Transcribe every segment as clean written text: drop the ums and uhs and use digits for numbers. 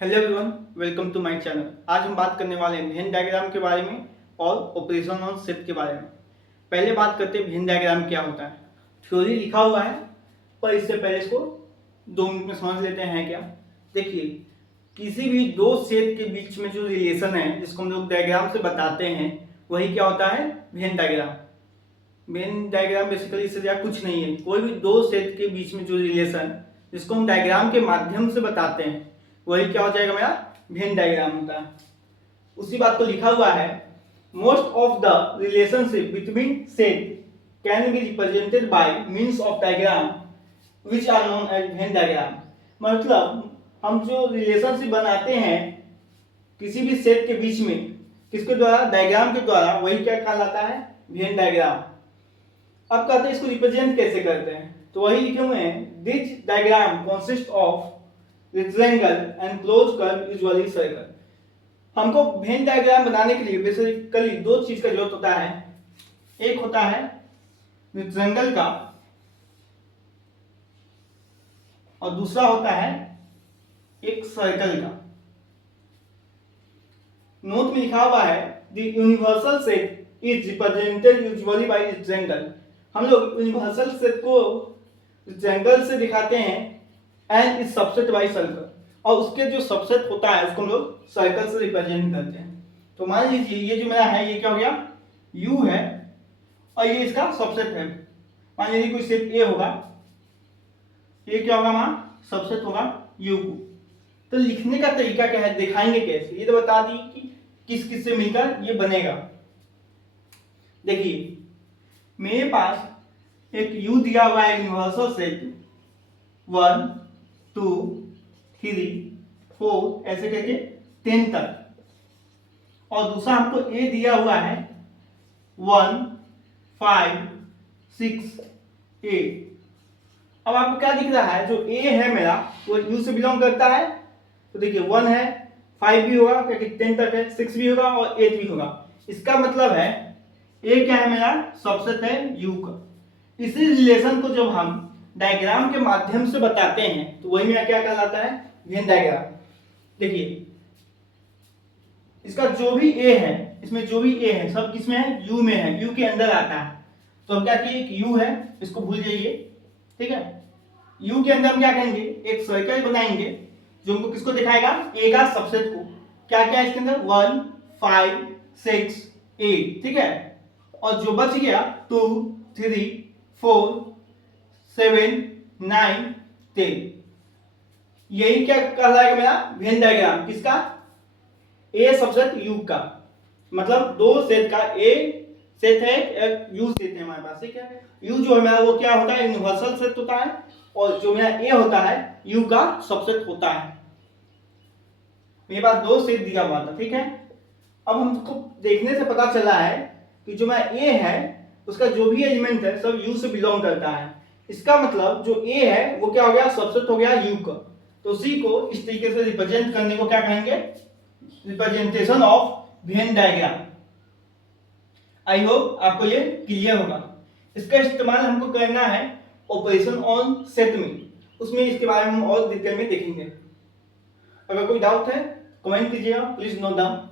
Hello everyone, welcome to my channel. आज हम बात करने वाले हैं वेन डायग्राम के बारे में और ऑपरेशन ऑन शिफ्ट के बारे में। पहले बात करते हैं वेन डायग्राम क्या होता है। थ्योरी लिखा हुआ है, पर इससे पहले इसको 2 मिनट में समझ लेते हैं क्या। देखिए, किसी भी दो सेट के बीच में जो रिलेशन है जिसको हम लोग डायग्राम से बताते हैं वही क्या होता है, Venn diagram. Venn diagram basically इससे ज़्यादा कुछ नहीं है, कोई भी दो सेट के बीच में जो रिलेशन जिसको हम डायग्राम के माध्यम से बताते हैं वही क्या हो जाएगा, मेरा वेन डायग्राम होता है। उसी बात को लिखा हुआ है, most of the relationship between set can be represented by means of diagram which are known as Venn diagram. मतलब हम जो रिलेशनशिप बनाते हैं किसी भी सेट के बीच में किसके द्वारा, डायग्राम के द्वारा, वही क्या कहलाता है, वेन डायग्राम। अब कहते हैं इसको रिप्रेजेंट कैसे करते हैं, तो वही लिखे हुए हैं, this diagram consist of rectangle and close curve usually circle. हमको वेन डायग्राम बनाने के लिए बेसिकली दो चीज का जरूरत होता है। एक होता है रेक्टेंगल का और दूसरा होता है एक सर्कल का। नोट में लिखा हुआ है, the universal set is represented usually by rectangle. हम लोग यूनिवर्सल सेट को रेक्टेंगल से दिखाते हैं and is subset by circle, और उसके जो सबसेट होता है उसको हम लोग सर्कल से रिप्रेजेंट करते हैं। तो मान लीजिए ये जो मेरा है, ये क्या हो गया, U है और ये इसका सबसेट है। मान लीजिए कोई सेट A होगा, ये क्या होगा, वहां सबसेट होगा U को। तो लिखने का तरीका क्या है, दिखाएंगे कैसे, ये तो बता दी कि किस किस से मिलकर ये बनेगा। देखिए, मेरे पास एक U दिया हुआ है, यूनिवर्सल सेट 1 2 3 4 ऐसे करके 10 तक, और दूसरा हमको A दिया हुआ है 1 5 6 8। अब आपको क्या दिख रहा है, जो A है मेरा वो U से बिलोंग करता है। तो देखिए 1 है, 5 भी होगा क्योंकि 10 तक है, 6 भी होगा और 8 भी होगा। इसका मतलब है A क्या है, मेरा सबसेट है U का। इसी रिलेशन को जब हम डायग्राम के माध्यम से बताते हैं तो वही मेरा क्या कहलाता है, वेन डायग्राम। देखिए, इसका जो भी A है, इसमें जो भी A है सब किसमें है, U में है, U के अंदर आता है। तो हम क्या किए, एक U है, इसको भूल जाइए, ठीक है। U के अंदर हम क्या करेंगे, एक सर्कल बनाएंगे जो हमको किसको दिखाएगा, A का सबसेट को। क्या क्या है इसके अंदर, 1 5 6 8, ठीक है। और जो बच गया 2 3 4 7 9 10, यही क्या कहलाएगा मेरा वेन डायग्राम। किसका, A सबसेट U का। मतलब दो सेट का A सेट है, एक U सेट है हमारे पास, ठीक है। U जो है मेरा वो क्या होता है, यूनिवर्सल सेट होता है, और जो मेरा A होता है U का सबसेट होता है। मेरे पास दो सेट दिया हुआ था, ठीक है। अब हमको देखने से पता चला है कि जो मेरा A है उसका जो भी एलिमेंट है सब U से बिलोंग करता है। इसका मतलब जो A है वो क्या हो गया, सबसेट हो गया U का। तो उसी को इस तरीके से रिप्रेजेंट करने को क्या कहेंगे, representation of Venn diagram. I hope आपको ये क्लियर होगा। इसका इस्तेमाल हमको करना है ऑपरेशन ऑन सेट में, उसमें इसके बारे में हम और डिटेल में देखेंगे। अगर कोई डाउट है कमेंट कीजिएगा, प्लीज नोट डाउन।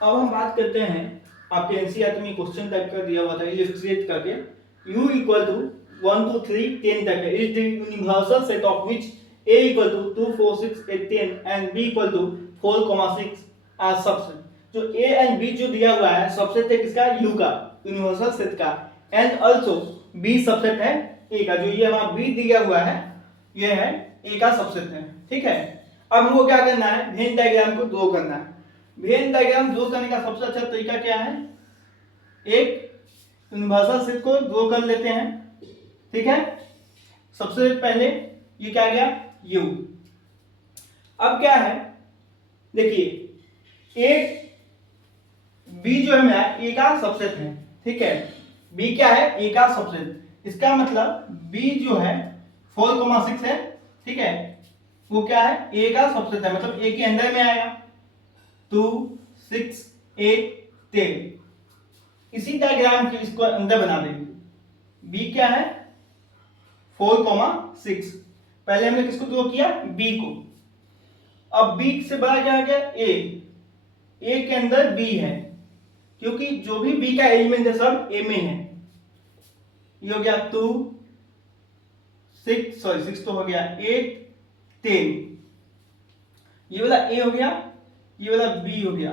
अब हम बात करते हैं, आपके एनसीईआरटी में क्वेश्चन टाइप कर दिया हुआ था इलस्ट्रेट करके, U इक्वल टू 1 2 3 10 तक है, is the universal set of which A equal to 2 4 6 8 10 and B equal to 4 6 are subset. जो A एंड B जो दिया हुआ है सबसेट है किसका, U का, यूनिवर्सल सेट का, एंड आल्सो B सबसेट है A का। जो ये हमारा B दिया हुआ है ये है A का सबसेट है, ठीक है। अब हमको क्या करना है, वेन डायग्राम को ड्रॉ करना है। वेन डायग्राम ड्रॉ करने का सबसे अच्छा तरीका क्या है, एक यूनिवर्सल सेट को ड्रॉ कर लेते हैं, ठीक है। सबसे पहले ये क्या गया, U। अब क्या है, देखिए एक B जो है मेरा A का सबसेट है, ठीक है। B क्या है, A का सबसेट। इसका मतलब B जो है 4 6 है, ठीक है, वो क्या है, A का सबसेट है, मतलब A के अंदर में आएगा। 2 6 8 10, इसी डायग्राम के इसको अंदर बना देंगे। B क्या है, 4,6। पहले हमने किसको थ्रो किया, बी को। अब बी से बड़ा क्या आ गया, ए के अंदर बी है, क्योंकि जो भी बी का एलिमेंट है सब ए में है। ये हो गया 2 6 सॉरी 6 तो हो गया 8 10। ये वाला ए हो गया, ये वाला बी हो गया।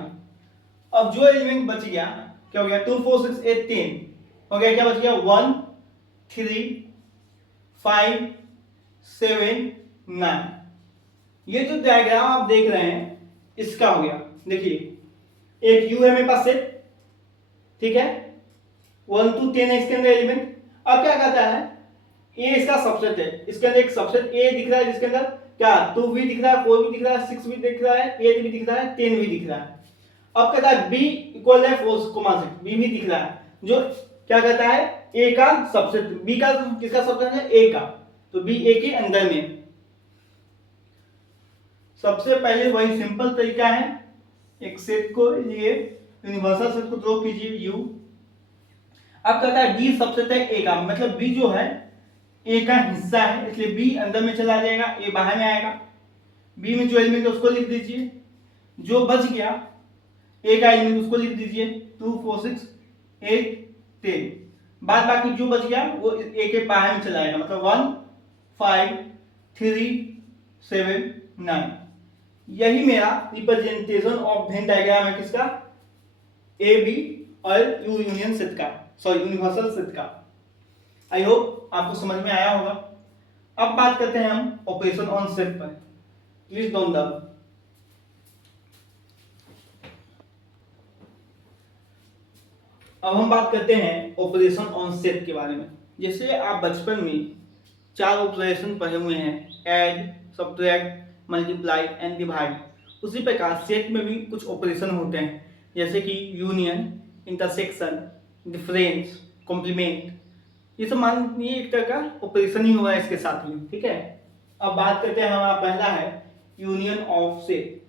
अब जो एलिमेंट बच गया क्या हो गया, 2 4 6 8 10 हो गया। क्या बच गया, 1 3 5 7 9। ये जो डायग्राम आप देख रहे हैं इसका हो गया। देखिए एक यू है मेरे पास सेट, ठीक है, 1 to 10 है इसके अंदर एलिमेंट। अब क्या कहता है, ए इसका सबसेट है, इसके अंदर एक सबसेट ए दिख रहा है जिसके अंदर क्या 2 भी दिख रहा है, 4 भी दिख रहा है, 6 भी दिख रहा है, 8 भी दिख रहा है, 10 भी दिख रहा है। अब कहता है बी इक्वल है 4,6, बी भी दिख रहा है, जो क्या कहता है ए का सबसेट। बी का किसका सबसेट है, ए का, तो बी ए के अंदर में। सबसे पहले वही सिंपल तरीका है, एक सेट को लिए यूनिवर्सल सेट को ड्रॉ कीजिए यू। अब कहता है बी सबसेट है ए का, मतलब बी जो है ए का हिस्सा है, इसलिए बी अंदर में चला जाएगा, ए बाहर में आएगा। बी में जो एलिमेंट है उसको लिख दीजिए, जो बच गया ए का एलिमेंट उसको लिख दीजिए 2 4 6 8 10। बाद बाकी जो बच गया वो ए के बाहर में चला जाएगा, मतलब 1 5 3 7 9। यही मेरा रिप्रेजेंटेशन ऑफ वेन डायग्राम है किसका, ए बी और यू यूनियन सेट का, सॉरी यूनिवर्सल सेट का। आई होप आपको समझ में आया होगा। अब बात करते हैं हम ऑपरेशन ऑन सेट पर। Please don't doubt. अब हम बात करते हैं ऑपरेशन ऑन सेट के बारे में। जैसे आप बचपन में 4 ऑपरेशन पढ़े हुए हैं, add, subtract, multiply and divide, उसी प्रकार सेट में भी कुछ ऑपरेशन होते हैं, जैसे कि यूनियन, इंटरसेक्शन, डिफरेंस, कॉम्प्लीमेंट। ये सब मान लीजिए एक तरह का ऑपरेशन ही हुआ है इसके साथ में, ठीक है। अब बात करते हैं, हमारा पहला है यूनियन ऑफ सेट।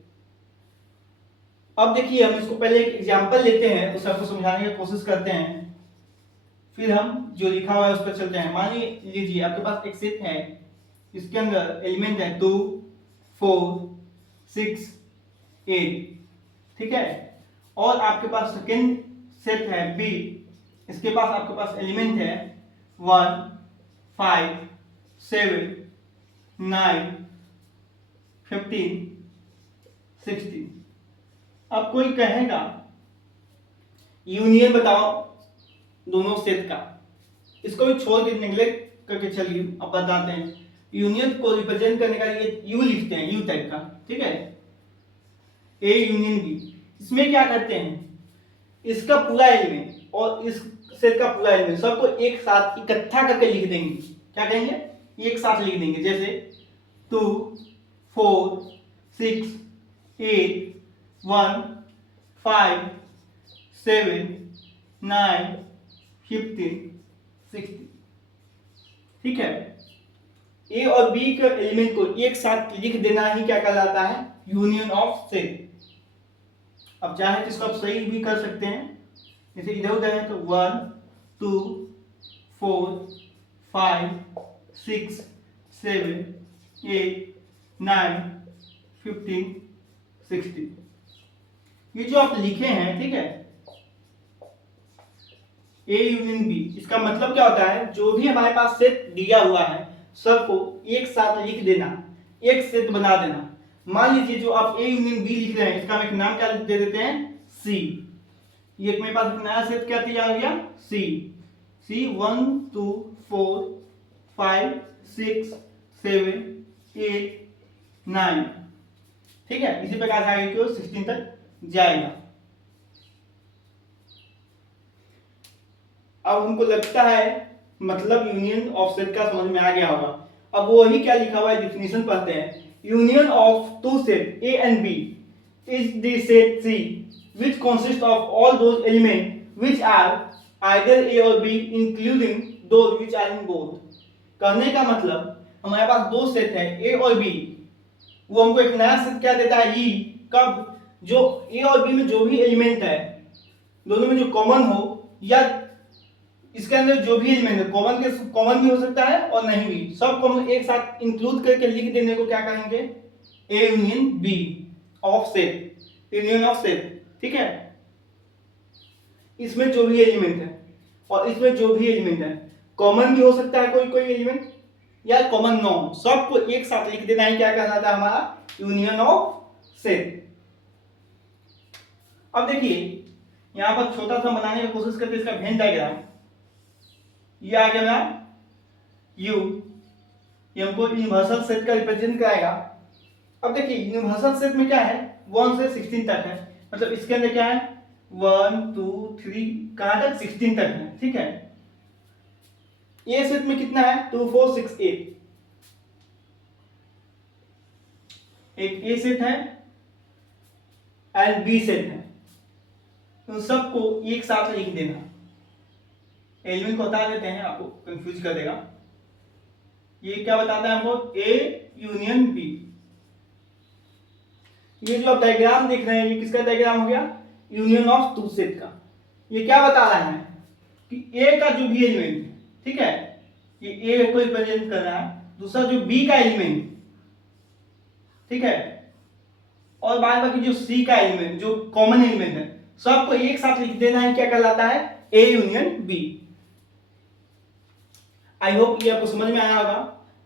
अब देखिए हम इसको पहले एक एग्जांपल लेते हैं, उसे आपको समझाने की कोशिश करते हैं, फिर हम जो लिखा हुआ है उस पर चलते हैं। मान लीजिए आपके पास एक सेट है, इसके अंदर एलिमेंट है 2 4 6 8, ठीक है। और आपके पास सेकेंड सेट है बी, इसके पास आपके पास एलिमेंट है 1 5 7 9 15 16। अब कोई कहेगा यूनियन बताओ दोनों सेट का, इसको भी छोड़ के नेग्लेक्ट करके चलिए अब बताते हैं। यूनियन को रिप्रेजेंट करने का ये यू लिखते हैं, यू टाइप का, ठीक है, ए यूनियन बी। इसमें क्या करते हैं, इसका पूरा एलिमेंट और इस सेट का पूरा एलिमेंट सबको एक साथ इकट्ठा करके लिख देंगे। क्या कहेंगे, एक साथ लिख देंगे, जैसे 2 4 6 8 1 5 7 9 15 16, ठीक है। ए और बी के एलिमेंट को एक साथ लिख देना ही क्या कहलाता है, यूनियन ऑफ सेट। अब चाहे तो इसको आप सही भी कर सकते हैं, जैसे इधर उधर है तो 1 2 4 5 6 7 8 9 15 16। ये जो आप लिखे हैं, ठीक है, ए यूनियन बी, इसका मतलब क्या होता है, जो भी हमारे पास सेट दिया हुआ है सबको एक साथ लिख देना, एक सेट बना देना। मान लीजिए जो आप ए यूनियन बी लिख रहे हैं, इसका हम एक नाम क्या दे देते हैं, सी। ये मेरे पास एक नया सेट क्या तैयार हो गया, सी। सी 1 2 4 5 6 7 8 9, ठीक है। इसी प्रकार से आगे की ओर 16 तक जाएगा। अब हमको लगता है मतलब यूनियन ऑफ सेट का समझ में आ गया होगा। अब वही क्या लिखा हुआ है, डेफिनेशन पढ़ते हैं। Union of two set A and B is the set C which consists of all those elements which are either A or B including those which are in both। कहने का मतलब हमारे पास दो सेट है A और B, वो हमको एक नया सेट क्या देता है, E। कब, जो A और B में जो भी एलिमेंट है दोनों में जो कॉमन हो या इसके अंदर जो भी एलिमेंट है कॉमन भी हो सकता है और नहीं भी, सब कॉमन एक साथ इंक्लूड करके लिख देने को क्या कहेंगे, A union B of set, union of set. ठीक है, इसमें जो भी एलिमेंट है और इसमें जो भी एलिमेंट है कॉमन भी हो सकता है कोई कोई एलिमेंट या कॉमन ना हो, सबको एक साथ लिख देना है, क्या कहलाता है हमारा, यूनियन ऑफ सेट। अब देखिए यहां पर छोटा सा बनाने की कोशिश करते हैं इसका वेन डायग्राम। ये आ गया ना यू, ये हमको यूनिवर्सल सेट का रिप्रेजेंट कराएगा। अब देखिए यूनिवर्सल सेट में क्या है, 1 से 16 तक है, मतलब इसके अंदर क्या है 1 2 3 कहां तक 16 तक है। ठीक है, ए सेट में कितना है 2 4 6 8, एक ए सेट है एंड बी सेट है, तो सबको एक साथ लिख देना। एलिमेंट को बता देते हैं, आपको कंफ्यूज कर देगा। ये क्या बताता है हमको, ए यूनियन बी। ये जो आप डायग्राम देख रहे हैं ये किसका डायग्राम हो गया, यूनियन ऑफ टू सेट का। ये क्या बता रहा है कि ए का जो भी एलिमेंट, ठीक है, ये ए को रिप्रेजेंट कर रहा है, दूसरा जो बी का एलिमेंट, ठीक है, और बाद बाकी जो सी का एलिमेंट जो कॉमन एलिमेंट है सबको एक साथ लिख देना है, क्या कहलाता है, A union B. I hope ये आपको समझ में आया होगा।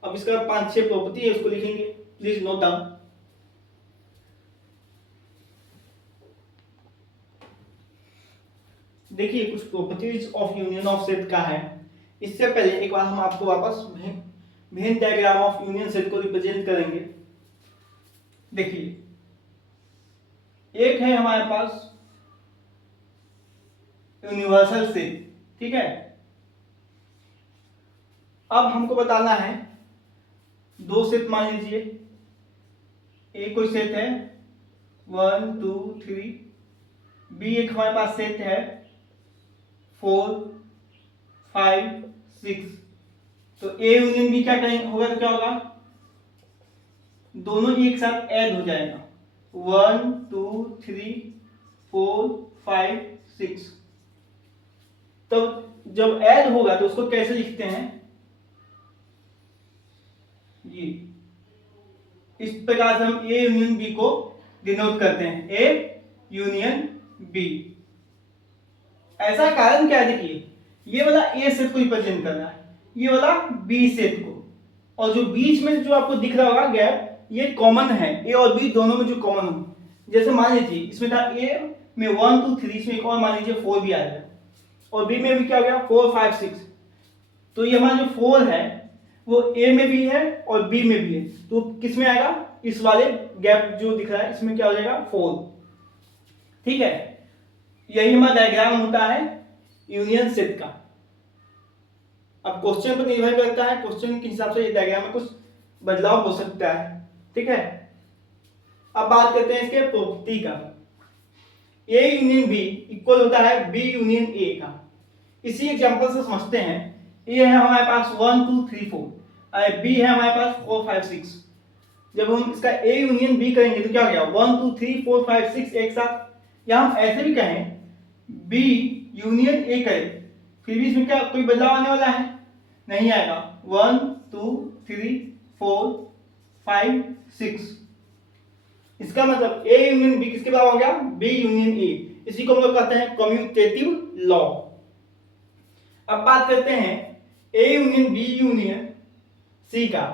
अब इसका 5-6 प्रॉपर्टी है, उसको लिखेंगे, प्लीज नोट डाउन। देखिए कुछ properties of union of set का है। इससे पहले एक बार हम आपको वापस Venn diagram of union set को रिप्रेजेंट करेंगे। देखिए एक है हमारे पास यूनिवर्सल सेट, ठीक है। अब हमको बताना है दो सेट, मान लीजिए ए कोई सेट है 1 2 3, बी एक हमारे पास सेट है 4 5 6, तो ए यूनियन बी क्या करेंगे, होगा तो क्या होगा, दोनों एक साथ ऐड हो जाएगा, 1 2 3 4 5 6। तो जब ऐड होगा तो उसको कैसे लिखते हैं, ये इस प्रकार से हम ए यूनियन बी को डिनोट करते हैं, ए यूनियन बी। ऐसा कारण क्या है, देखिए ये वाला ए सेट को रिप्रेजेंट कर रहा है, ये वाला बी सेट को, और जो बीच में जो आपको दिख रहा होगा गैप, ये कॉमन है, ए और बी दोनों में जो कॉमन हो। जैसे मान लीजिए इसमें था ए में 1 2 3, इसमें एक और मान लीजिए 4 भी आ गया, और बी में भी क्या हो गया 4 5 6, तो ये हमारा जो 4 है वो ए में भी है और बी में भी है, तो किस में आएगा, इस वाले गैप जो दिख रहा है इसमें क्या हो जाएगा 4। ठीक है, यही हमारा डायग्राम होता है यूनियन सेट का। अब क्वेश्चन पर निर्भर करता है, क्वेश्चन के हिसाब से ये डायग्राम में कुछ बदलाव हो सकता है। ठीक है, अब बात करते हैं इसके प्रॉपर्टी का। ए यूनियन बी इक्वल होता है बी यूनियन ए का। इसी एग्जांपल से समझते हैं, ए है हमारे पास 1 2 3 4, बी है हमारे पास 4 5 6। जब हम इसका ए यूनियन बी करेंगे तो क्या हो गया, 1 2 3 4 5 6 एक साथ। या हम ऐसे भी कहें बी यूनियन ए करें, फिर भी इसमें क्या कोई बदलाव आने वाला है, नहीं आएगा, 1 2 3 4 5 6। इसका मतलब ए यूनियन बी किसके बराबर हो गया, बी यूनियन ए। इसी को हम लोग कहते हैं कम्यूटेटिव लॉ। अब बात करते हैं A union B union C का।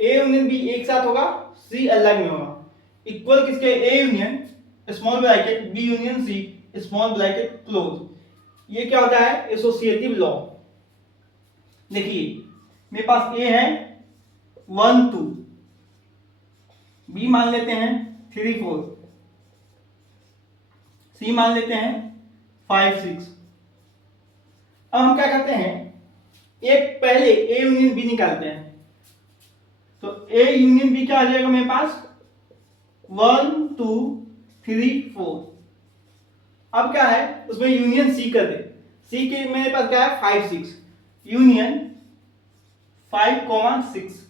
ए यूनियन बी एक साथ होगा, सी अलग में होगा, इक्वल किसके, A union small bracket B union C small bracket close. ये क्या होता है, एसोसिएटिव लॉ। देखिए मेरे पास ए है 1 2, बी मान लेते हैं 3 4, सी मान लेते हैं 5 6। अब हम क्या करते हैं, एक पहले ए यूनियन बी निकालते हैं, तो ए यूनियन बी क्या आ जाएगा मेरे पास 1 2 3 4। अब क्या है उसमें यूनियन सी कर दे, सी के मेरे पास क्या है 5 6, यूनियन 5 6,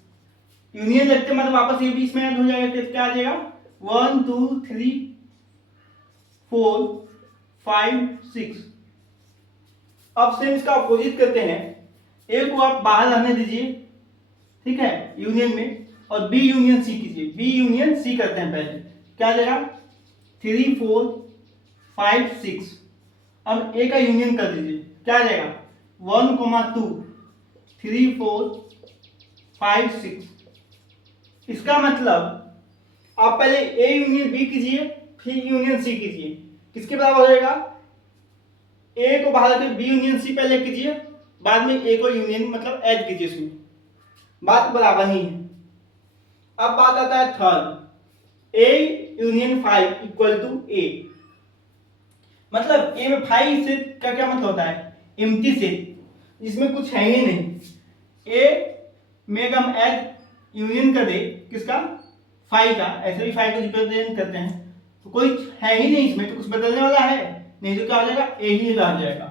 यूनियन लगते मतलब वापस ये भी इसमें ऐड हो जाएगा, क्या आ जाएगा 1 2 3 4 5 6। अब सेम इसका अपोजिट करते हैं, ए को आप बाहर रहने दीजिए, ठीक है, यूनियन में, और बी यूनियन सी कीजिए। बी यूनियन सी करते हैं पहले, क्या आ जाएगा 3 4 5 6। अब ए का यूनियन कर दीजिए, क्या आ जाएगा 1 2 3 4 5 6। इसका मतलब आप पहले ए यूनियन बी कीजिए, फिर यूनियन सी कीजिए, किसके बराबर हो जाएगा, ए को बाहर करके बी यूनियन सी पहले कीजिए, बाद में ए को यूनियन मतलब ऐड कीजिए, इसमें बात बराबर ही है। अब बात आता है third, A union 5 equal to A. मतलब ए में 5 सेट का क्या मतलब होता है, एम्प्टी सेट, जिसमें कुछ है ही नहीं। ए में हम ऐड यूनियन कर दे किसका 5 का, ऐसे भी 5 को रिप्रेजेंट करते हैं, तो कोई है ही नहीं इसमें, तो कुछ बदलने वाला है नहीं, तो क्या हो जाएगा ए ही रह जाएगा।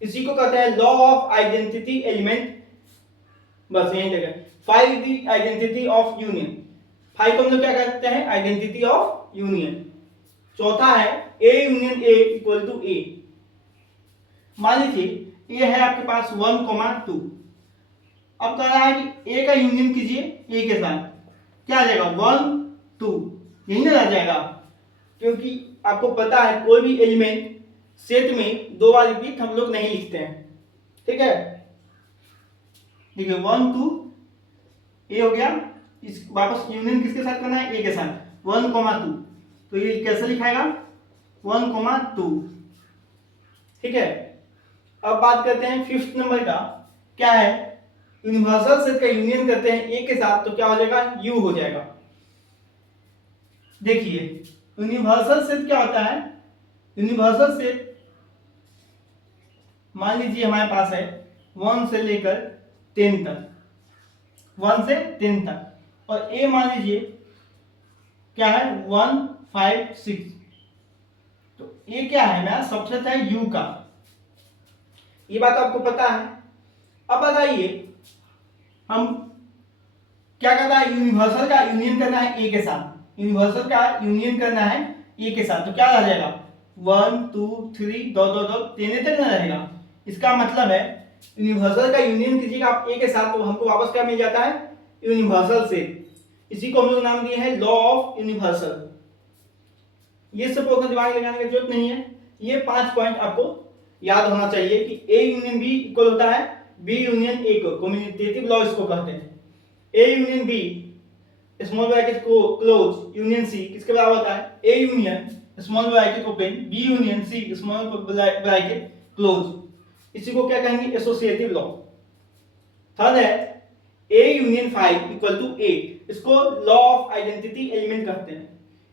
इसी को कहते हैं लॉ ऑफ आइडेंटिटी एलिमेंट। बस यही जगह 5 द आइडेंटिटी ऑफ यूनियन। 5 को हम लोग क्या कहते हैं, आइडेंटिटी ऑफ यूनियन। चौथा है A union A equal to A. मान लीजिए ए है आपके पास 1 2। अब कह रहा है कि ए का यूनियन कीजिए ए के साथ, क्या आ जाएगा 1 2, यही ना रह जाएगा, क्योंकि आपको पता है कोई भी एलिमेंट सेट में 2 बार रिपीट हम लोग नहीं लिखते हैं, ठीक है। देखिए 1 2 ए हो गया, इस वापस यूनियन किसके साथ करना है, ए के साथ 1 2, तो ये कैसे लिखाएगा 1 2, ठीक है। अब बात करते हैं फिफ्थ नंबर का, क्या है, यूनिवर्सल सेट का यूनियन करते हैं ए के साथ, तो क्या हो जाएगा यू हो जाएगा। देखिए यूनिवर्सल सेट क्या होता है, यूनिवर्सल सेट मान लीजिए हमारे पास है 1 से लेकर 10 तक, 1 से 10 तक, और ए मान लीजिए क्या है 1 5 6, तो ए क्या है मेरा सबसेट है यू का, ये बात आपको पता है। अब बताइए हम क्या करना है, यूनिवर्सल का यूनियन करना है ए के साथ, यूनिवर्सल का यूनियन करना है ए के साथ, तो क्या आ जाएगा 1 2 3 2 2 2 10 तक ना रहेगा। इसका मतलब है यूनिवर्सल का यूनियन कीजिएगा आप ए के साथ, तो हमको वापस क्या मिल जाता है यूनिवर्सल सेट। इसी को हम लोग नाम दिए हैं लॉ ऑफ यूनिवर्सल। ये सब को दिमाग लगाने की जरूरत नहीं है, ये 5 पॉइंट आपको याद होना चाहिए कि ए यूनियन बी इक्वल होता है बी यूनियन ए को, कम्यूटेटिव लॉ इसको कहते हैं। A union B small bracket को क्लोज यूनियन सी किसके बराबर होता है, A union small bracket open B union C small bracket close, इसी को क्या कहेंगे एसोसिएटिव लॉ। थर्ड है A union 5 equal to A, इसको लॉ ऑफ आइडेंटिटी एलिमेंट कहते हैं।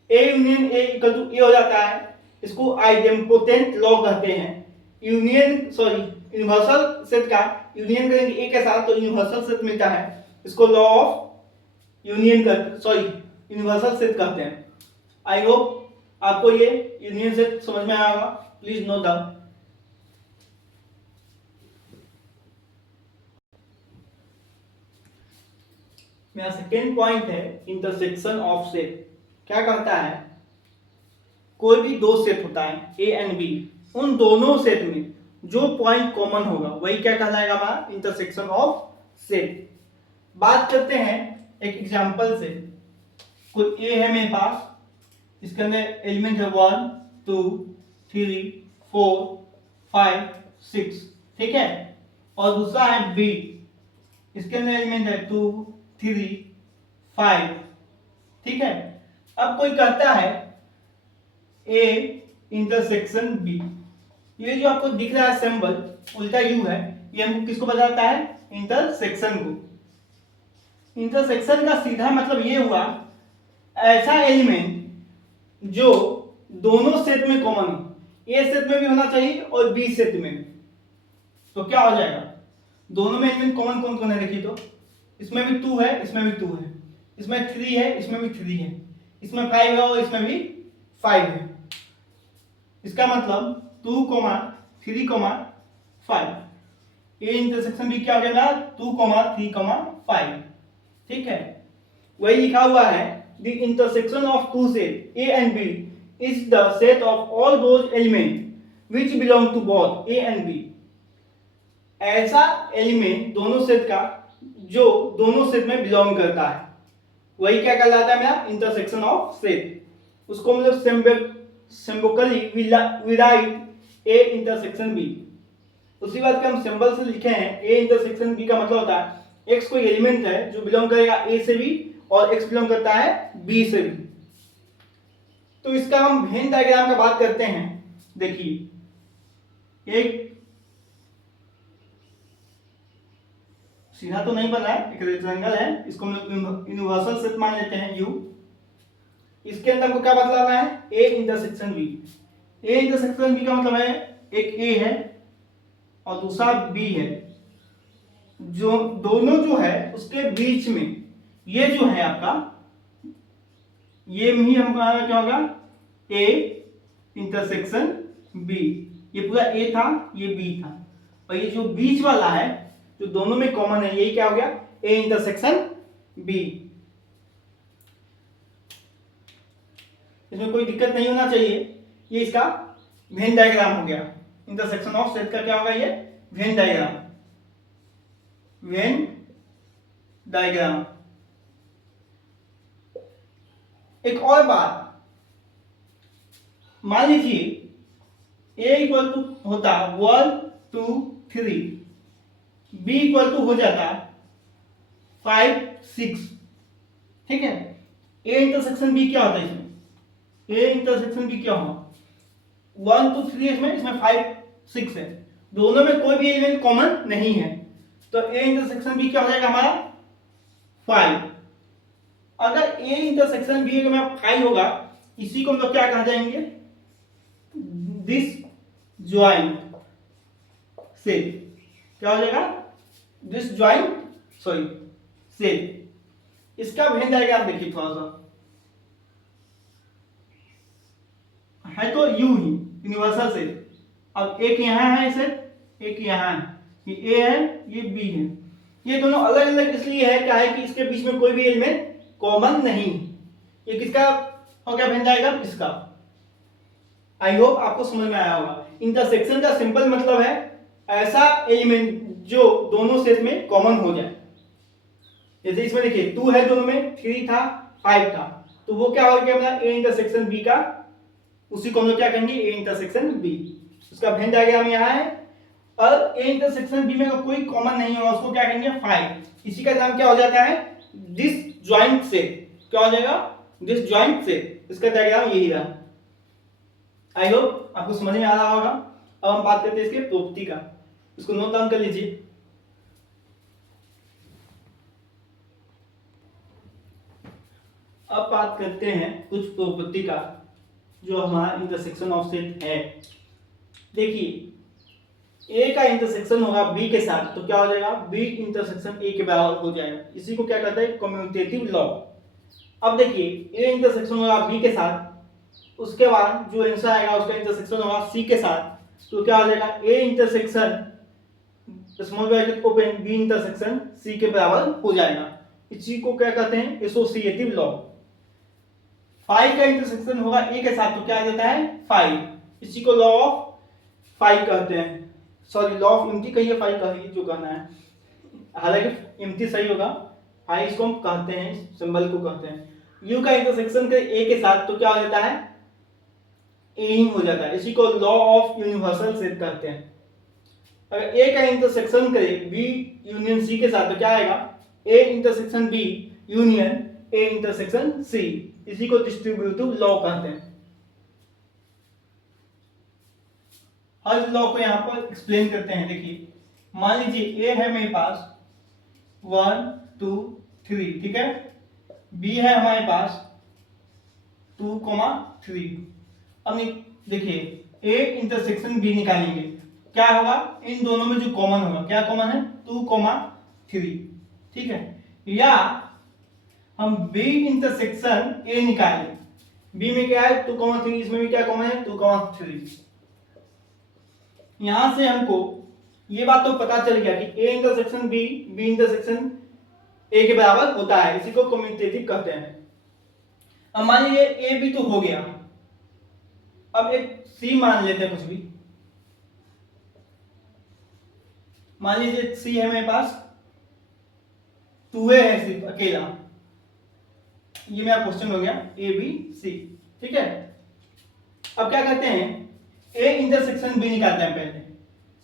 A union A equal to A हो जाता है, इसको आइडेम्पोटेंट लॉ कहते हैं। यूनिवर्सल सेट का यूनियन करेंगे ए के साथ तो यूनिवर्सल सेट मिलता है, इसको लॉ ऑफ यूनिवर्सल सेट कहते हैं। आई होप आपको ये यूनियन सेट समझ में आया होगा, प्लीज नोट डाउन। मेरा सेकेंड पॉइंट है इंटरसेक्शन ऑफ सेट। क्या कहता है, कोई भी दो सेट होता है ए एंड बी, उन दोनों सेट में जो पॉइंट कॉमन होगा वही क्या कहलाएगा हमारा इंटरसेक्शन ऑफ सेट। बात करते हैं एक एग्जांपल से, कोई ए है मेरे पास, इसके अंदर एलिमेंट है 1 2 3 4 5 6, ठीक है, और दूसरा है बी, इसके अंदर एलिमेंट है 2 3 5, ठीक है। अब कोई कहता है ए इंटरसेक्शन बी, ये जो आपको दिख रहा है सिंबल उल्टा यू है, ये हमको किसको बताता है इंटरसेक्शन को। इंटरसेक्शन का सीधा मतलब ये हुआ ऐसा एलिमेंट जो दोनों सेट में कॉमन हो, ए सेट में भी होना चाहिए और बी सेट में भी, तो क्या हो जाएगा दोनों में एलिमेंट कॉमन कौन कौन है, देखिए तो इसमें भी 2 है, इसमें भी 2 है, इसमें 3 है, इसमें भी 3 है, इसमें 5 है और इसमें भी 5 है। इसका मतलब 2 3 5, ए इंटरसेक्शन भी क्या हो गया 2 3 5, ठीक है। वही लिखा हुआ है the intersection of two set A and B is the set of all those element which belong to both A and B. ऐसा एलिमेंट दोनों सेट का जो दोनों सेट में बिलोंग करता है, वही क्या कहलाता है मेरा इंटरसेक्शन ऑफ सेट। उसको मतलब symbolically we write A intersection B. उसी बात के हम सिंबल से लिखे हैं ए इंटरसेक्शन बी का मतलब होता है एक्स कोई एलिमेंट है जो बिलोंग करेगा ए से बी और एक्स बिलोंग करता है बी से भी। तो इसका हम वेन डायग्राम का बात करते हैं। देखिए एक सीधा तो नहीं बना है, एक रेक्टेंगल है, इसको हम लोग यूनिवर्सल सेट मान लेते हैं यू। इसके अंदर हमको क्या बतलाना है A intersection B. A intersection B का मतलब है एक ए है और दूसरा बी है, जो दोनों जो है उसके बीच में ये जो है आपका ये ही हमका क्या होगा ए इंटरसेक्शन बी। ये पूरा ए था ये बी था और ये जो बीच वाला है जो दोनों में कॉमन है यही क्या हो गया ए इंटरसेक्शन बी। इसमें कोई दिक्कत नहीं होना चाहिए। ये इसका वेन डायग्राम हो गया। इंटरसेक्शन ऑफ सेट का क्या होगा ये वेन डायग्राम। Venn diagram. एक और बात मान लीजिए ए इक्वल टू होता 1 2 3, बी इक्वल टू हो जाता 5 6, ठीक है। ए इंटरसेक्शन बी क्या होता है इसमें, ए इंटरसेक्शन बी क्या होगा 1 2 3 इसमें 5 6 है, दोनों में कोई भी एलिमेंट कॉमन नहीं है, तो ए इंटरसेक्शन बी क्या हो जाएगा हमारा 5। अगर ए इंटरसेक्शन बी में 5 होगा इसी को हम लोग क्या कहा जाएंगे दिस ज्वाइंट सेट। क्या हो जाएगा दिस ज्वाइंट सॉरी सेट। इसका वेन डायग्राम देखिए थोड़ा सा है तो यू ही यूनिवर्सल सेट। अब एक यहां है सेट एक यहां है, ये ए है ये बी है, ये दोनों अलग अलग इसलिए है क्या है कि इसके बीच में कोई भी एलिमेंट कॉमन नहीं। ये किसका हो गया वेन डायग्राम इसका। आई होप आपको समझ में आया होगा। इंटरसेक्शन का सिंपल मतलब है ऐसा एलिमेंट जो दोनों सेट में कॉमन हो जाए। जैसे इसमें देखिए 2 है दोनों में, 3 था 5 था, तो वो क्या हो गया अपना ए इंटरसेक्शन बी का, उसी को हम लोग क्या कहेंगे ए इंटरसेक्शन बी। उसका वेन डायग्राम यहाँ है और ए इंटरसेक्शन बी में कोई कॉमन नहीं होगा उसको क्या कहेंगे 5। इसी का नाम क्या हो जाता है दिस ज्वाइंट सेट। क्या हो जाएगा दिस ज्वाइंट सेट। इसका डायग्राम यही रहा। आई होप आपको समझ में आ रहा होगा। अब हम बात करते हैं इसके प्रॉपर्टी का, इसको नोट डाउन कर लीजिए। अब बात करते हैं कुछ प्रॉपर्टी का जो हमारा इंटरसेक्शन ऑफ सेट है। देखिए ए का इंटरसेक्शन होगा बी के साथ तो क्या हो जाएगा बी इंटरसेक्शन ए के बराबर हो जाएगा। इसी को क्या कहते हैं कम्यूटेटिव लॉ। अब देखिए ए इंटरसेक्शन होगा बी के साथ, उसके बाद जो आंसर आएगा उसका इंटरसेक्शन होगा सी के साथ, तो क्या हो जाएगा A intersection small bracket open B intersection C के बराबर हो जाएगा। इसी को क्या कहते हैं एसोसिएटिव लॉ। 5 का इंटरसेक्शन होगा ए के साथ तो क्या आ जाता है 5, इसी को लॉ ऑफ 5 कहते हैं। सॉरी लॉ ऑफ एम्प्टी कहिए 5 कहिए जो कहना है, हालांकि एम्प्टी सही होगा। 5 इसको हम कहते हैं सिंबल को कहते हैं। यू का इंटरसेक्शन करे ए के साथ तो क्या हो जाता है ए ही हो जाता है, इसी को लॉ ऑफ यूनिवर्सल सेट कहते हैं। अगर ए का इंटरसेक्शन करे बी यूनियन सी के साथ तो क्या आएगा A intersection B union A intersection C, इसी को डिस्ट्रीब्यूटिव लॉ कहते हैं। हर लॉ को यहां पर एक्सप्लेन करते हैं। देखिए मान लीजिए ए है मेरे पास 1 2 3, ठीक है, बी है हमारे पास 2 3। अब देखिए ए इंटरसेक्शन बी निकालेंगे, क्या होगा इन दोनों में जो कॉमन होगा, क्या कॉमन है 2 3, ठीक है। या हम बी इंटरसेक्शन ए निकालें, बी में क्या है 2 3, इसमें भी क्या कॉमन है 2 3। यहां से हमको ये बात तो पता चल गया कि A intersection B B intersection A के बराबर होता है, इसी को कम्यूटेटिव कहते हैं। अब मान लीजिए ए बी तो हो गया, अब एक सी मान लेते हैं कुछ भी। मान लीजिए सी है मेरे पास, 2a है सिर्फ अकेला, ये मेरा क्वेश्चन हो गया ए बी सी, ठीक है। अब क्या करते हैं, ए इंटरसेक्शन बी निकालते हैं पहले,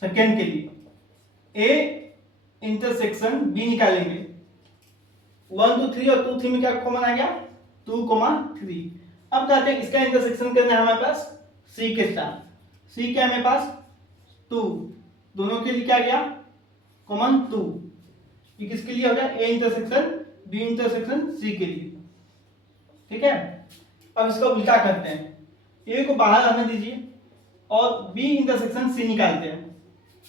सेकेंड के लिए ए इंटरसेक्शन बी निकालेंगे। 1 2 3 और 2 3 में क्या कॉमन आ गया, 2 3। अब कहते हैं इसका इंटरसेक्शन करना है हमारे पास सी के साथ। सी क्या है मेरे पास 2, दोनों के लिए क्या गया कॉमन 2। ये किसके लिए हो गया, A intersection B intersection C के लिए, ठीक है। अब इसका उल्टा करते हैं, ए को बाहर आने दीजिए और बी इंटरसेक्शन सी निकालते हैं।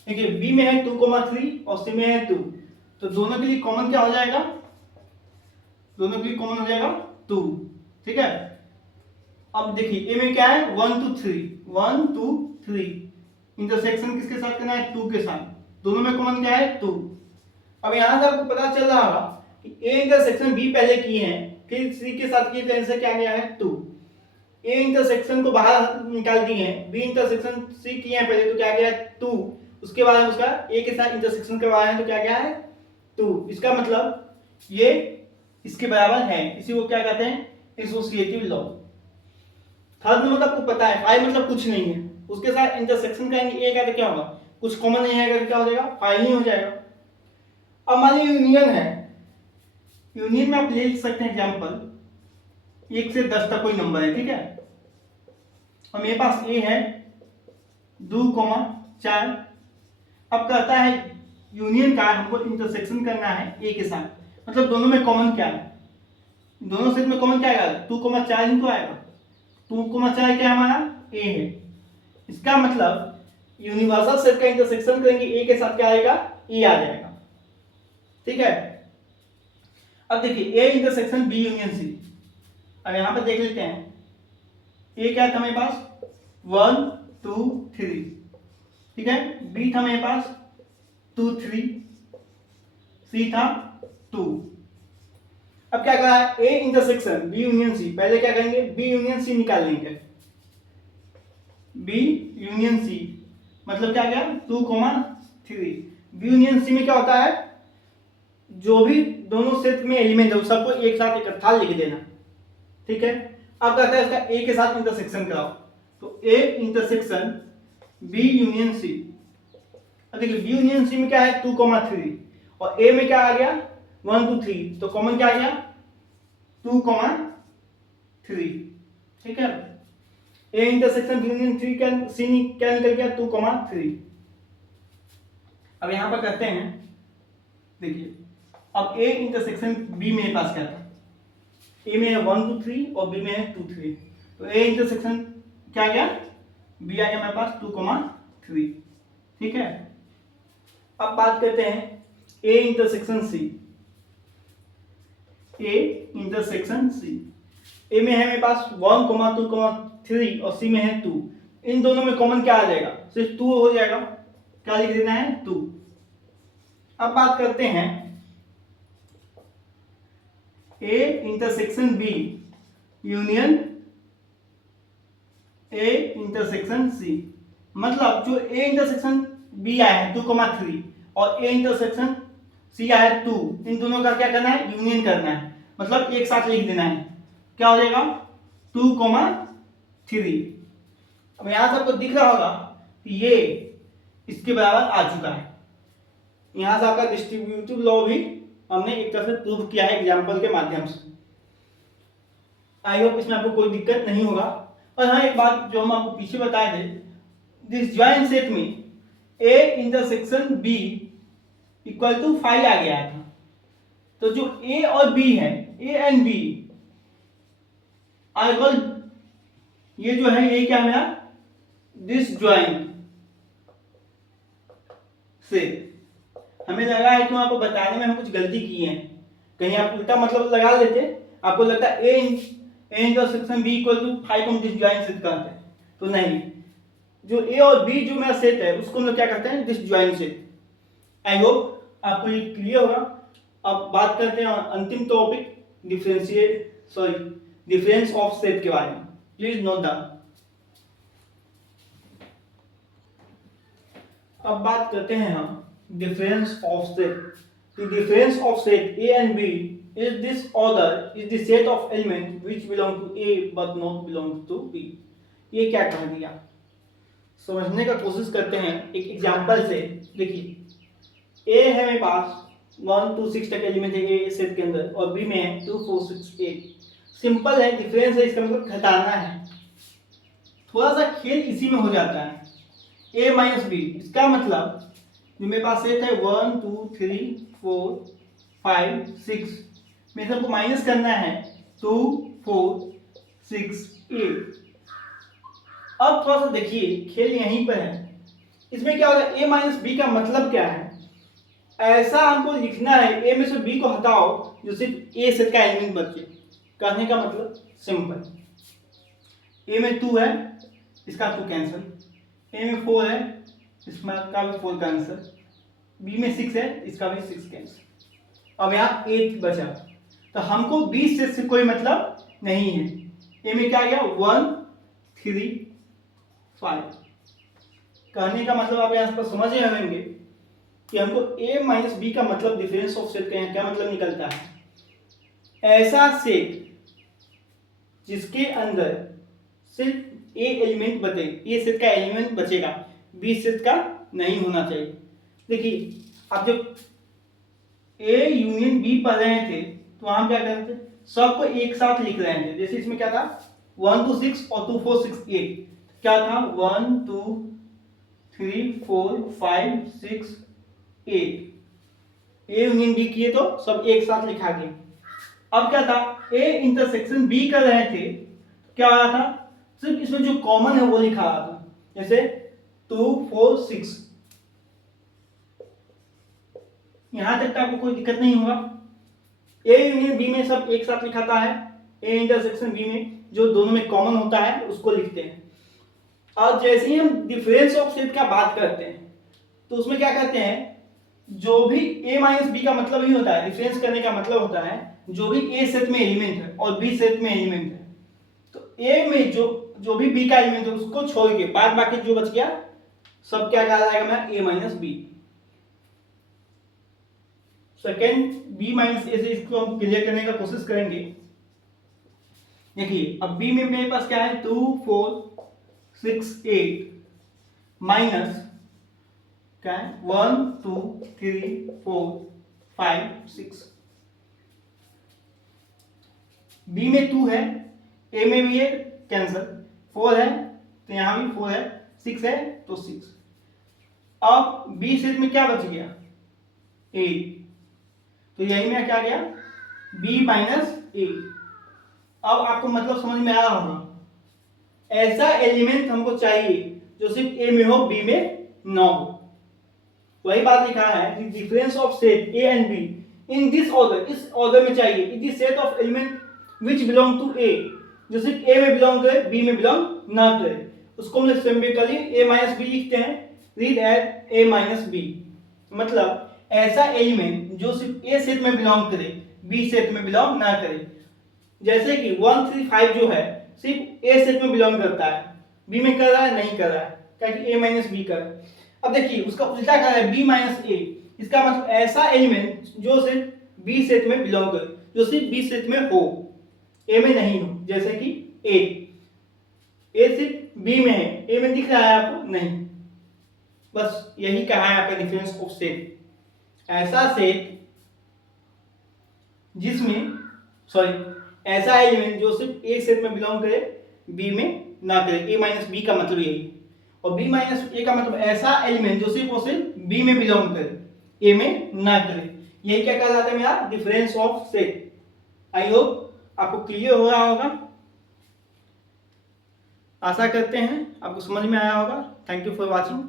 देखिए बी में है 2 3 और सी में है 2, तो दोनों के लिए कॉमन क्या हो जाएगा, दोनों के लिए कॉमन हो जाएगा 2, ठीक है। अब देखिए ए में क्या है 1 2 3, 1 2 3, इंटरसेक्शन किसके साथ करना है 2 के साथ, दोनों में कॉमन क्या है 2। अब यहां से आपको पता चल रहा होगा कि ए इंटरसेक्शन बी पहले किए हैं, फिर सी के साथ किए, तो आंसर क्या गया है 2। ए इंटरसेक्शन को बाहर निकाल दिए हैं, बी इंटरसेक्शन सी किए हैं पहले, तो क्या गया 2। उसके बाद उसका ए के साथ इंटरसेक्शन करवाया है, तो क्या गया है 2। इसका मतलब ये इसके बराबर है, इसी को क्या कहते हैं एसोसिएटिव लॉ। थर्ड नंबर आपको पता है, फाई मतलब कुछ नहीं है, उसके साथ इंटरसेक्शन करेंगे ए का तो क्या होगा, कुछ कॉमन नहीं आएगा तो क्या हो जाएगा, फाई ही हो जाएगा। अब मान लीजिए यूनियन है, यूनियन में आप ले सकते हैं एग्जांपल 1 से 10 तक कोई नंबर है, ठीक है। और मेरे पास ए है 2 4। अब कहता है यूनियन का हमको इंटरसेक्शन करना है ए के साथ, मतलब दोनों में कॉमन क्या है, दोनों सेट में कॉमन क्या आएगा 2 4 ही तो आएगा। 2 4 क्या हमारा ए है, इसका मतलब यूनिवर्सल सेट का इंटरसेक्शन करेंगे ए के साथ क्या आएगा, ए आ जाएगा, ठीक है। अब देखिए A intersection B union C, अब यहां पर देख लेते हैं ए क्या था मेरे पास 1 2 3, ठीक है। बी था मेरे पास 2 3, सी था 2। अब क्या कहा है A intersection B union C, पहले क्या करेंगे बी यूनियन सी निकाल लेंगे। बी यूनियन सी मतलब क्या गया 2 3। बी यूनियन सी में क्या होता है, जो भी दोनों सेट में एलिमेंट है सबको एक साथ इकट्ठा लिख देना, ठीक है। अब कहता है इसका ए के साथ इंटरसेक्शन कराओ, तो A intersection B union C. अब देखिए बी यूनियन सी में क्या है 2 3 और ए में क्या आ गया 1 2 3, तो कॉमन क्या आ गया 2 3, ठीक है। A intersection B union C क्या निकल गया 2 3। अब यहां पर करते हैं, देखिए अब ए इंटरसेक्शन बी मेरे पास क्या था, ए में है 1 2 3 और बी में है 2 3, तो ए इंटरसेक्शन क्या आ गया बी आ गया मेरे पास 2 3, ठीक है। अब बात करते हैं A intersection C. A intersection सी, ए में है मेरे पास 1 2 3 और सी में है 2, इन दोनों में कॉमन क्या आ जाएगा, सिर्फ 2 हो जाएगा, क्या लिख देना है 2। अब बात करते हैं A intersection B union A intersection C, मतलब जो ए इंटरसेक्शन बी आया है 2 3 और ए इंटरसेक्शन सी आया है 2, इन दोनों का क्या करना है यूनियन करना है, मतलब एक साथ लिख देना है, क्या हो जाएगा 2 3। अब यहां से आपको दिख रहा होगा कि ये इसके बराबर आ चुका है, यहां से आपका डिस्ट्रीब्यूटिव लॉ भी हमने एक तरह से प्रूव किया है एग्जांपल के माध्यम से। आई होप इसमें आपको कोई दिक्कत नहीं होगा। और हाँ एक बात जो हम आपको पीछे बताए थे, दिस जॉइंट सेट में A intersection B equal to 5 आ गया था, तो जो ए और बी है A and B are equal, ये जो है ये क्या मेरा दिस जॉइंट से, हमें लगा है कि वहां पर बताने में हम कुछ गलती की है, कहीं आप उल्टा मतलब लगा लेते, आपको लगता है A intersection B equal to 5 हम डिसजॉइंट सेट करते हैं, तो नहीं, जो ए और बी जो मेरा सेट है उसको हम लोग क्या करते हैं डिसजॉइंट सेट। आई होप आपको ये क्लियर होगा। अब बात करते हैं अंतिम टॉपिक डिफरेंस ऑफ सेट के बारे में, प्लीज नोट डाउन। अब बात करते हैं हम difference of set. The difference of set A and B is this order is the set of elements which belong to A but not belong to B. ये क्या कह दिया, समझने का कोशिश करते हैं एक एग्जांपल से। देखिए A है मेरे पास 1 2 6 तक एलिमेंट है A सेट के अंदर और B में है 2 4 6 8। सिंपल है, डिफरेंस है, इसका मतलब घटाना है। थोड़ा सा खेल इसी में हो जाता है। A माइनस बी, इसका मतलब जो मेरे पास सेट है 1 2 3 4 5 6 में सबको माइनस करना है 2 4 6 8। अब थोड़ा सा देखिए खेल यहीं पर है। इसमें क्या होगा, A माइनस बी का मतलब क्या है, ऐसा हमको लिखना है A में से B को हटाओ जो सिर्फ A सेट का एलिमेंट बचे। कहने का मतलब सिंपल, A में 2 है, इसका 2 कैंसिल, A में 4 है, इसका भी 4 कैंसिल, B में 6 है, इसका भी 6 कैंसिल। अब यहाँ 8 बचा, तो हमको B सेट से कोई मतलब नहीं है। A में क्या गया 1 3 5। कहने का मतलब आप यहाँ पर समझ रहे होंगे कि हमको A माइनस बी का मतलब डिफरेंस ऑफ सेट का क्या मतलब निकलता है, ऐसा सेट जिसके अंदर सिर्फ A एलिमेंट बचे, A सेट का एलिमेंट बचेगा, B सेट का नहीं होना चाहिए। देखिए आप जब A यूनियन B पढ़ रहे थे तो हम क्या करते थे, सबको एक साथ लिख रहे थे। जैसे इसमें क्या था 1 2 6 और 2 4 6 8, क्या था 1 2 3 4 5 6 8। A यूनियन B किए तो सब एक साथ लिखा गया। अब क्या था, A इंटरसेक्शन B कर रहे थे, क्या हो रहा था, सिर्फ इसमें जो कॉमन है वो लिखा रहा था। जैसे 2 4 6, यहां तक आपको कोई दिक्कत नहीं होगा। A यूनियन B में सब एक साथ लिखाता है, A इंटरसेक्शन B में जो दोनों में कॉमन होता है उसको लिखते हैं। और जैसे ही हम डिफरेंस ऑफ सेट का बात करते हैं तो उसमें क्या कहते हैं, जो भी A माइनस बी का मतलब ही होता है, डिफरेंस करने का मतलब होता है जो भी A सेट में एलिमेंट है और B सेट में एलिमेंट है, तो A में जो भी B का एलिमेंट है उसको छोड़ के बाद बाकी जो बच गया सब क्या कहा जाएगा, मैं A minus B. Second B minus A से इसको हम क्लियर करने का कोशिश करेंगे। देखिए अब B में मेरे पास क्या है 2 4 6 8 माइनस क्या है 1 2 3 4 5 6। B में 2 है, A में भी है कैंसिल, 4 है तो यहां भी 4 है, 6 है तो 6। अब B सेट में क्या बच गया 8, तो यही में क्या गया B माइनस A। अब आपको मतलब समझ में आ रहा होगा, ऐसा एलिमेंट हमको चाहिए जो सिर्फ A में हो B में ना हो। वही बात लिखा है कि difference of set A and B in this order, इस ऑर्डर में चाहिए, it is set of element which belong to A, जो सिर्फ A में बिलोंग करे B में बिलोंग ना करे, उसको हम लोग सिंपली A माइनस बी लिखते हैं, read as A minus B. मतलब ऐसा एलिमेंट जो सिर्फ A सेट में बिलोंग करे B सेट में बिलोंग ना करे। जैसे कि 1 3 5 जो है सिर्फ A सेट में बिलोंग करता है, B में कर रहा है नहीं कर रहा है, क्योंकि A माइनस बी कर। अब देखिए उसका उल्टा कर रहा है B माइनस A, इसका मतलब ऐसा एलिमेंट जो सिर्फ B सेट में बिलोंग करे, जो सिर्फ B सेट में हो A में नहीं हो। जैसे कि A सिर्फ B में है, A में दिख रहा है आपको नहीं, बस यही कहा है आपका डिफरेंस ऑफ सेट। ऐसा सेट जिसमें ऐसा एलिमेंट जो सिर्फ A सेट में बिलोंग करे B में ना करे, A माइनस बी का मतलब यही है। और B माइनस A का मतलब ऐसा एलिमेंट जो सिर्फ B में बिलोंग करे A में ना करे, यही क्या कहा जाता है मेरा difference of set. I hope आपको क्लियर हो रहा होगा, आशा करते हैं आपको समझ में आया होगा। Thank you for watching.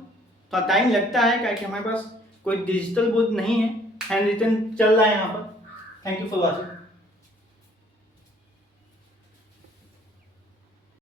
थोड़ा टाइम लगता है क्योंकि हमारे पास कोई डिजिटल बोर्ड नहीं है, हैंड रिटन चल रहा है यहाँ पर। Thank you for watching.